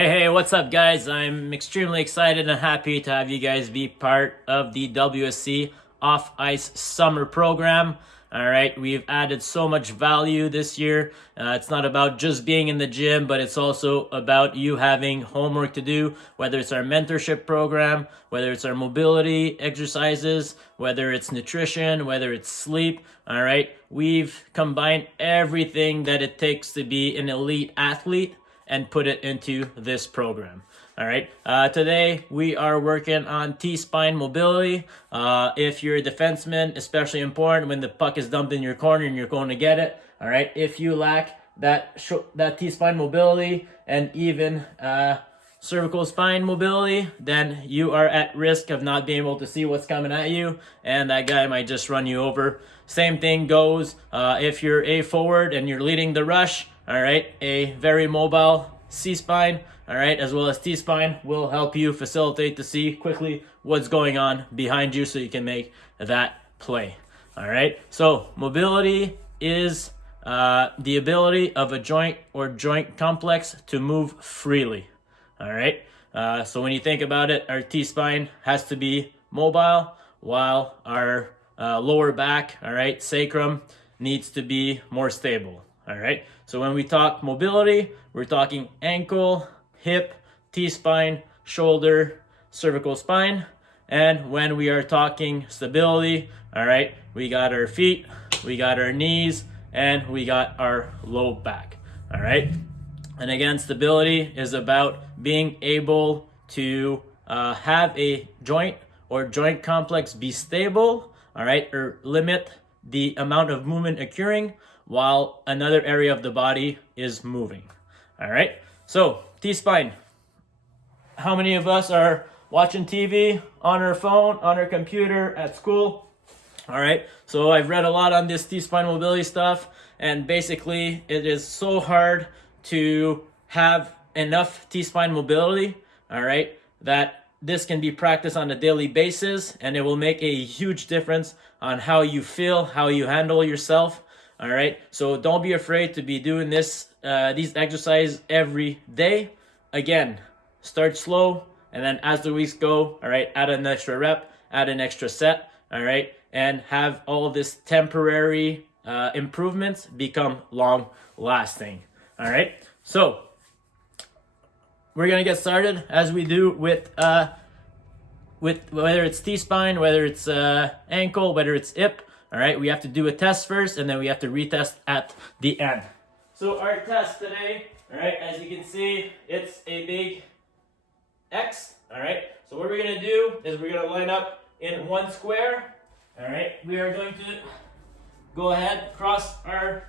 Hey, what's up, guys? I'm extremely excited and happy to have you guys be part of the WSC Off Ice Summer Program. All right, we've added so much value this year. It's not about just being in the gym, but it's also about you having homework to do, whether it's our mentorship program, whether it's our mobility exercises, whether it's nutrition, whether it's sleep. All right, we've combined everything that it takes to be an elite athlete and put it into this program. All right. Today we are working on T-spine mobility. If you're a defenseman, especially important when the puck is dumped in your corner and you're going to get it. All right. If you lack that T-spine mobility and even cervical spine mobility, then you are at risk of not being able to see what's coming at you, and that guy might just run you over. Same thing goes if you're a forward and you're leading the rush. All right, a very mobile C-spine, all right, as well as T-spine will help you facilitate to see quickly what's going on behind you so you can make that play. All right, so mobility is the ability of a joint or joint complex to move freely. All right, so when you think about it, our T-spine has to be mobile while our lower back, all right, sacrum, needs to be more stable. All right, so when we talk mobility, we're talking ankle, hip, T-spine, shoulder, cervical spine. And when we are talking stability, all right, we got our feet, we got our knees, and we got our low back. All right, and again, stability is about being able to have a joint or joint complex be stable, all right, or limit the amount of movement occurring while another area of the body is moving. All right, so T-spine. How many of us are watching TV on our phone, on our computer, at school? All right, so I've read a lot on this T-spine mobility stuff, and basically it is so hard to have enough T-spine mobility, all right, that this can be practiced on a daily basis, and it will make a huge difference on how you feel, how you handle yourself. All right, so don't be afraid to be doing these exercises every day. Again, start slow, and then as the weeks go, all right, add an extra rep, add an extra set, all right, and have all of this temporary improvements become long-lasting. All right, so we're gonna get started as we do with whether it's T-spine, whether it's ankle, whether it's hip. All right, we have to do a test first, and then we have to retest at the end. So our test today, all right, as you can see, it's a big X. All right, so what we're gonna do is we're gonna line up in one square. All right, we are going to go ahead, cross our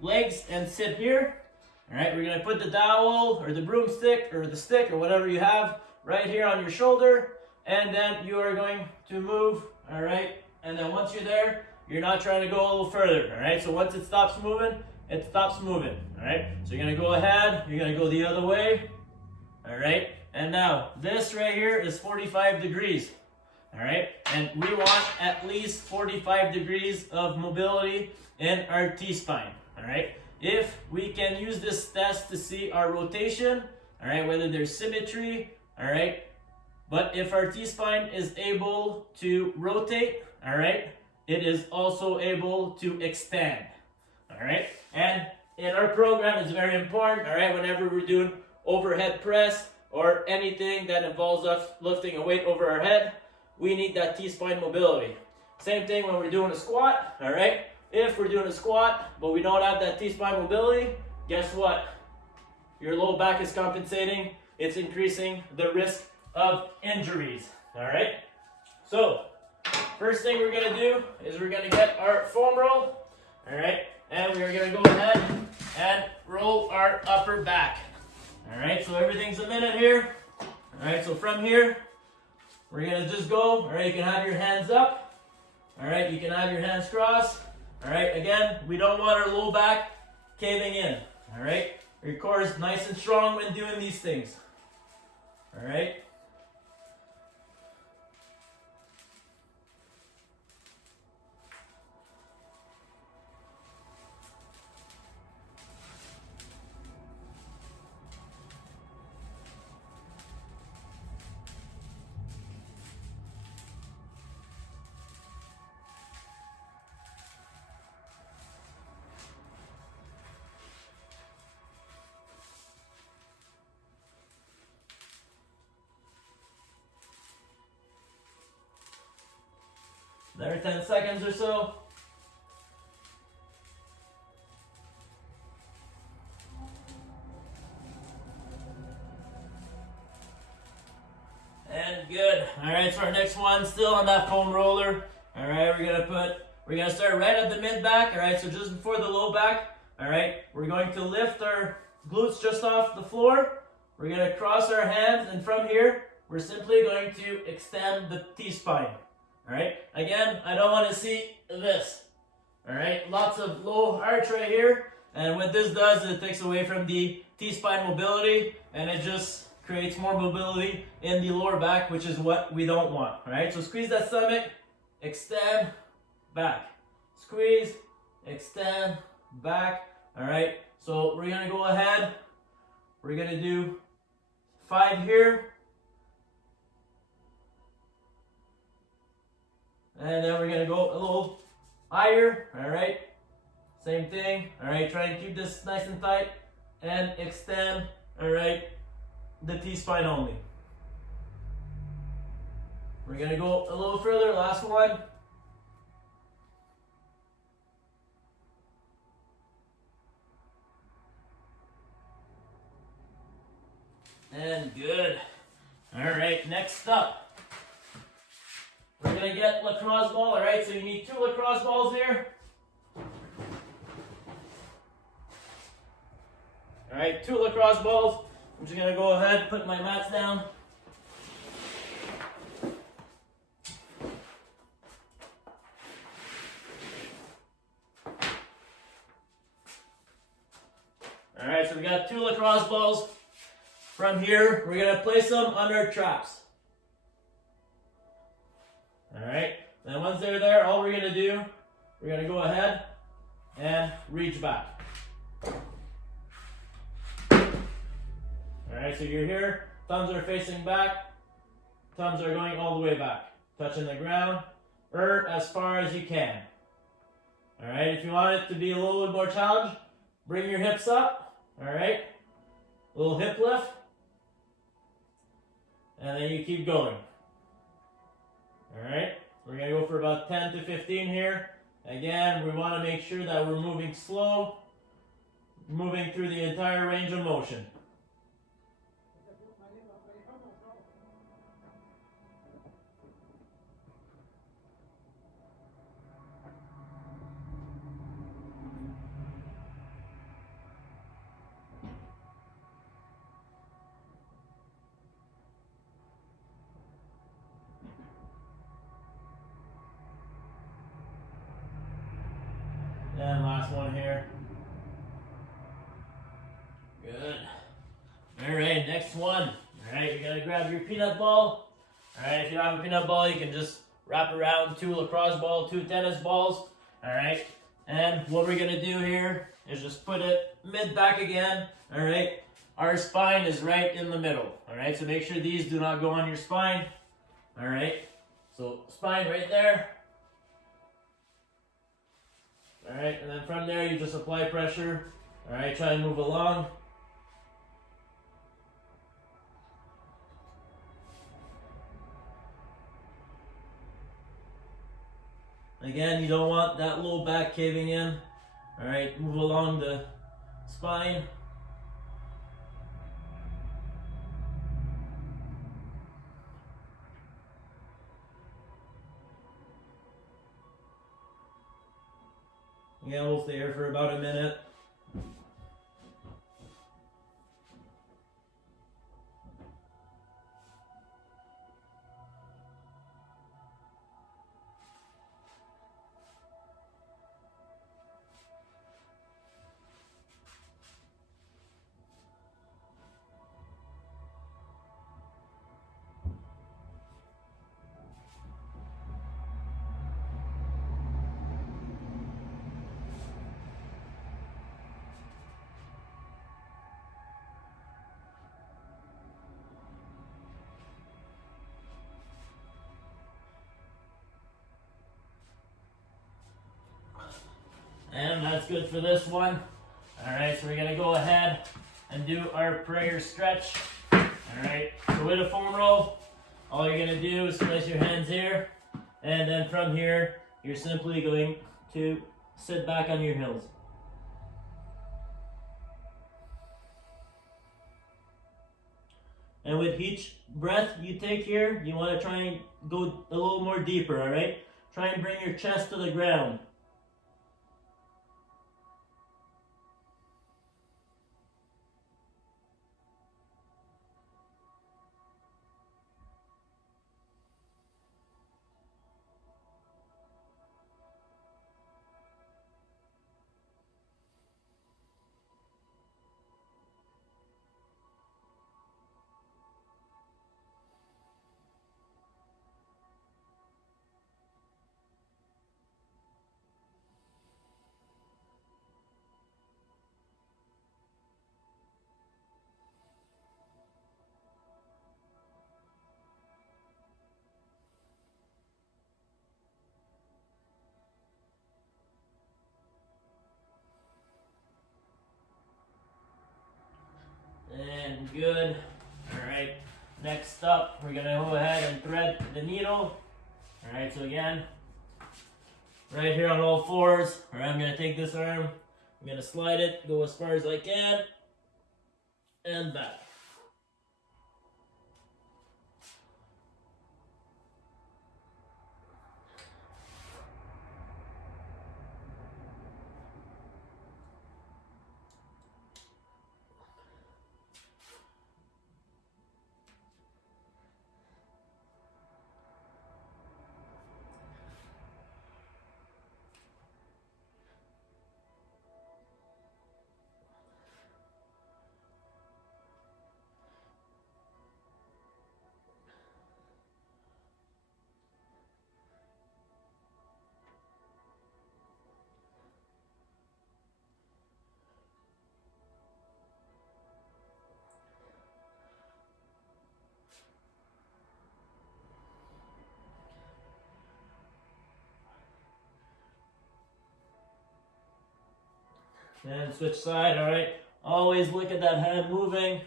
legs, and sit here. All right, we're gonna put the dowel or the broomstick or the stick or whatever you have right here on your shoulder, and then you are going to move. All right, and then once you're there, you're not trying to go a little further. All right, so once it stops moving, it stops moving. All right, so you're gonna go ahead, you're gonna go the other way. All right, and now this right here is 45 degrees. All right, and we want at least 45 degrees of mobility in our T-spine. All right, if we can use this test to see our rotation, all right, whether there's symmetry, all right, but if our T-spine is able to rotate, all right, it is also able to expand. All right, and in our program, it's very important, all right, whenever we're doing overhead press or anything that involves us lifting a weight over our head, we need that T-spine mobility. Same thing when we're doing a squat, all right? If we're doing a squat, but we don't have that T-spine mobility, guess what? Your low back is compensating. It's increasing the risk of injuries, all right? So, first thing we're gonna do is we're gonna get our foam roll, all right? And we're gonna go ahead and roll our upper back. All right, so everything's a minute here. All right, so from here, we're gonna just go. All right, you can have your hands up. All right, you can have your hands crossed. All right, again, we don't want our low back caving in. All right, your core is nice and strong when doing these things. All right. Another 10 seconds or so. And good. All right, so our next one, still on that foam roller. All right, we're gonna start right at the mid back. All right, so just before the low back. All right, we're going to lift our glutes just off the floor. We're gonna cross our hands, and from here, we're simply going to extend the T-spine. All right, again, I don't want to see this. All right, lots of low arch right here, and what this does is it takes away from the T-spine mobility, and it just creates more mobility in the lower back, which is what we don't want. All right, so squeeze that stomach, extend, back. Squeeze, extend, back. All right, so we're gonna go ahead. We're gonna do 5 here. And then we're gonna go a little higher. All right, same thing. All right, try and keep this nice and tight and extend. All right, the T-spine only. We're gonna go a little further, last one. And good. All right, next up, we're gonna get lacrosse ball. All right, so you need 2 lacrosse balls here. All right, 2 lacrosse balls. I'm just gonna go ahead, put my mats down. All right, so we got 2 lacrosse balls. From here, we're gonna place them on our traps. All right, then once they're there, all we're gonna do, we're gonna go ahead and reach back. All right, so you're here, thumbs are facing back, thumbs are going all the way back, touching the ground, or as far as you can. All right, if you want it to be a little bit more challenge, bring your hips up, all right, a little hip lift, and then you keep going. All right, we're gonna go for about 10 to 15 here. Again, we wanna make sure that we're moving slow, moving through the entire range of motion. And last one here. Good. All right, next one. All right, you gotta grab your peanut ball. All right, if you don't have a peanut ball, you can just wrap around 2 lacrosse balls, 2 tennis balls. All right, and what we're gonna do here is just put it mid back again. All right, our spine is right in the middle. All right, so make sure these do not go on your spine. All right, so spine right there. All right, and then from there you just apply pressure. All right, try and move along. Again, you don't want that low back caving in. All right, move along the spine. Again, we'll stay here for about a minute. And that's good for this one. All right, so we're gonna go ahead and do our prayer stretch. All right, so with a foam roll, all you're gonna do is place your hands here. And then from here, you're simply going to sit back on your heels. And with each breath you take here, you want to try and go a little more deeper, all right? Try and bring your chest to the ground. And good. All right. Next up, we're gonna go ahead and thread the needle. All right. So again, right here on all fours. All right. I'm gonna take this arm. I'm gonna slide it, go as far as I can, and back. And switch side, all right? Always look at that hand moving.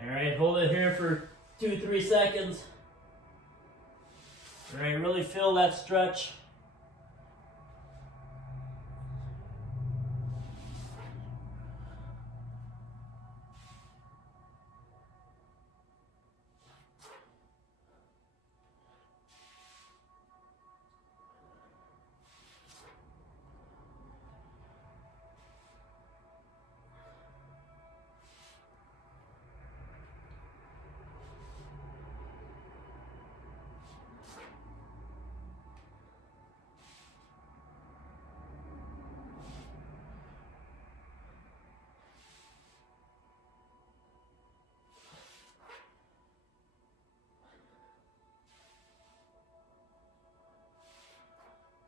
All right, hold it here for 2-3 seconds. All right, really feel that stretch.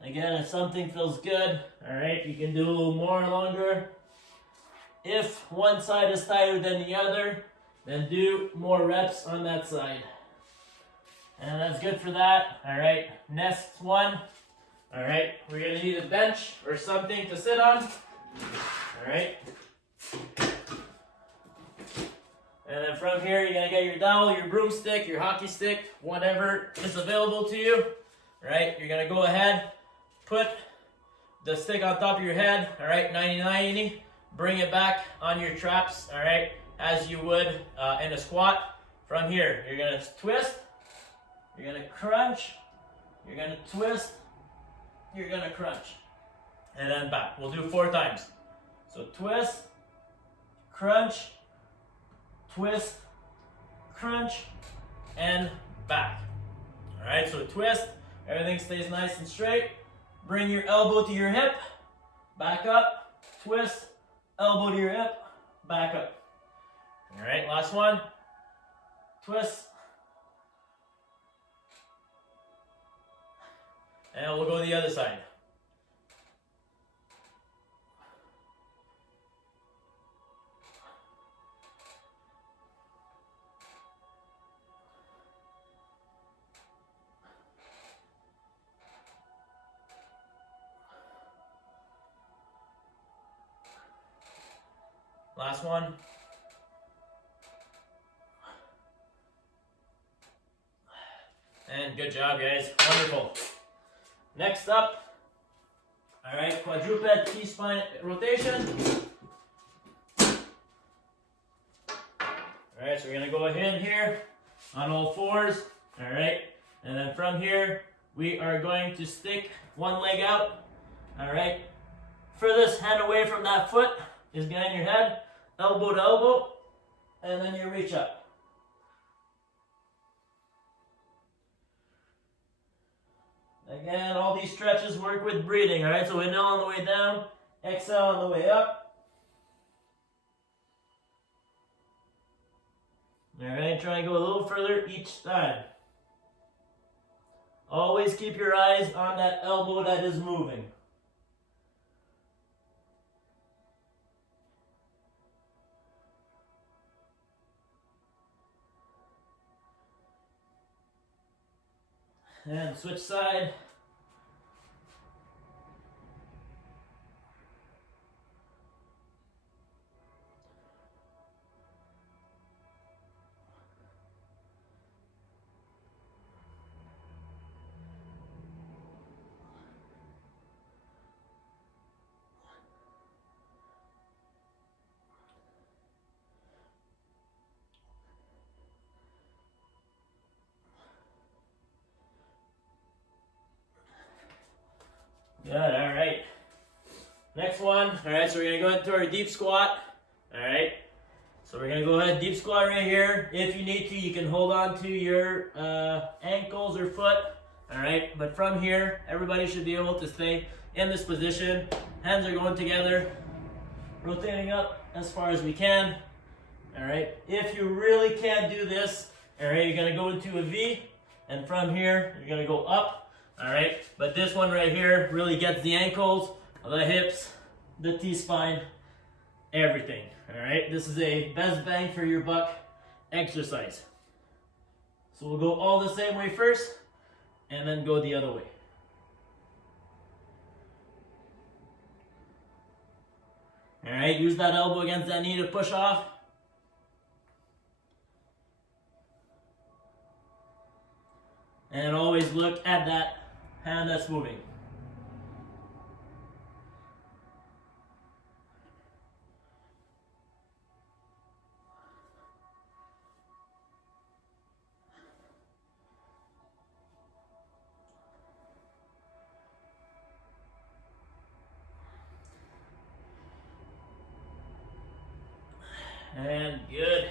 Again, if something feels good, all right, you can do a little more longer. If one side is tighter than the other, then do more reps on that side. And that's good for that. All right, next one. All right, we're gonna need a bench or something to sit on. All right. And then from here, you're gonna get your dowel, your broomstick, your hockey stick, whatever is available to you. All right, you're gonna go ahead, put the stick on top of your head, all right, 90-90. Bring it back on your traps, all right, as you would in a squat. From here, you're gonna twist, you're gonna crunch, you're gonna twist, you're gonna crunch, and then back. We'll do 4 times. So twist, crunch, twist, crunch, and back. All right, so twist, everything stays nice and straight. Bring your elbow to your hip, back up, twist, elbow to your hip, back up. All right, last one. Twist. And we'll go to the other side. Last one. And good job, guys. Wonderful. Next up, all right, quadruped T-spine rotation. All right, so we're gonna go ahead here on all fours. All right, and then from here, we are going to stick one leg out. All right, furthest hand away from that foot is behind your head, elbow to elbow, and then you reach up. Again, all these stretches work with breathing, all right? So inhale on the way down, exhale on the way up. All right, try and go a little further each time. Always keep your eyes on that elbow that is moving. And switch side. Good, all right. Next one, all right, so we're gonna go into our deep squat, all right? So we're gonna go ahead, deep squat right here. If you need to, you can hold on to your ankles or foot, all right? But from here, everybody should be able to stay in this position. Hands are going together, rotating up as far as we can, all right? If you really can't do this, all right, you're gonna go into a V, and from here, you're gonna go up. All right, but this one right here really gets the ankles, the hips, the T-spine, everything. All right, this is a best bang for your buck exercise. So we'll go all the same way first, and then go the other way. All right, use that elbow against that knee to push off. And always look at that hand that's moving. And good.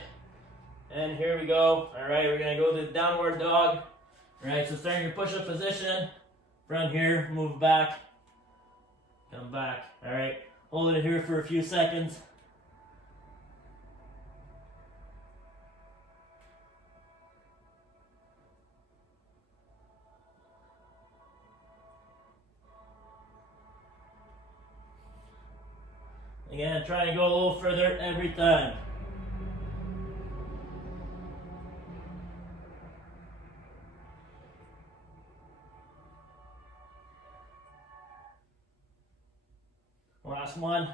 And here we go. All right, we're gonna go to the downward dog. All right, so starting your push-up position. From here, move back, come back. All right, hold it here for a few seconds. Again, try to go a little further every time. Last one.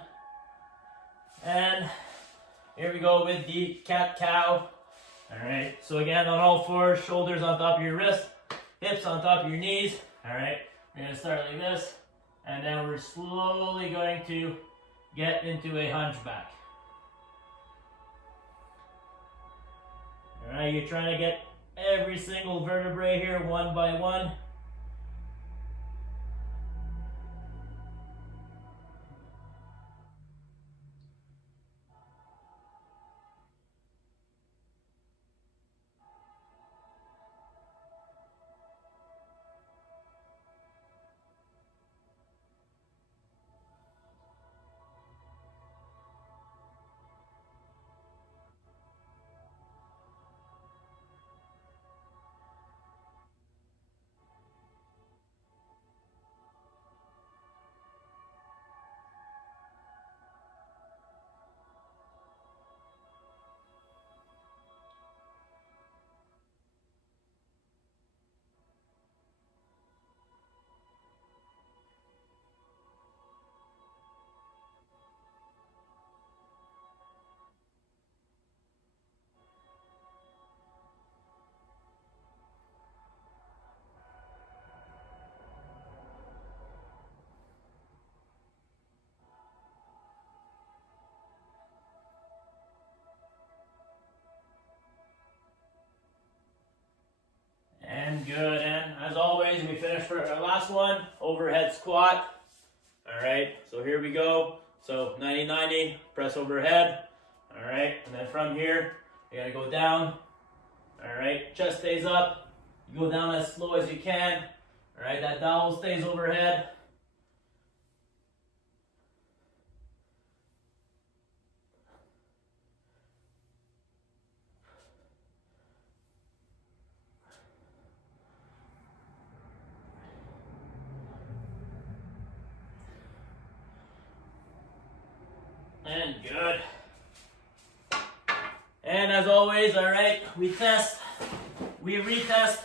And here we go with the cat-cow. All right, so again, on all fours, shoulders on top of your wrist, hips on top of your knees. All right, we're gonna start like this, and then we're slowly going to get into a hunchback. All right, you're trying to get every single vertebrae here one by one. Good, and as always, we finish for our last one, overhead squat. All right, so here we go. So 90-90, press overhead. All right, and then from here, you're gonna go down. All right, chest stays up. You go down as slow as you can. All right, that dowel stays overhead. And good. And as always, all right, we test, we retest.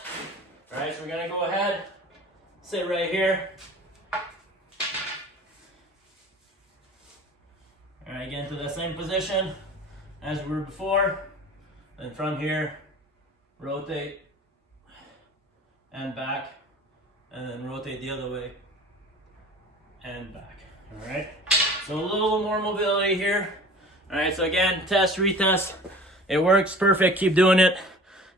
All right, so we're gonna go ahead, sit right here. All right, get into the same position as we were before. And from here, rotate and back, and then rotate the other way and back. All right, so a little more mobility here. All right, so again, test, retest. It works perfect. Keep doing it.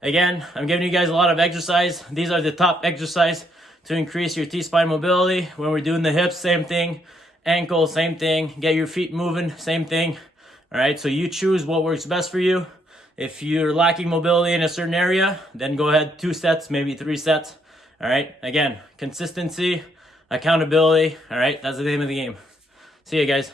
Again, I'm giving you guys a lot of exercise. These are the top exercise to increase your T-spine mobility. When we're doing the hips, same thing. Ankle, same thing. Get your feet moving, same thing. All right, so you choose what works best for you. If you're lacking mobility in a certain area, then go ahead 2 sets, maybe 3 sets. All right, again, consistency, accountability. All right, that's the name of the game. See you guys.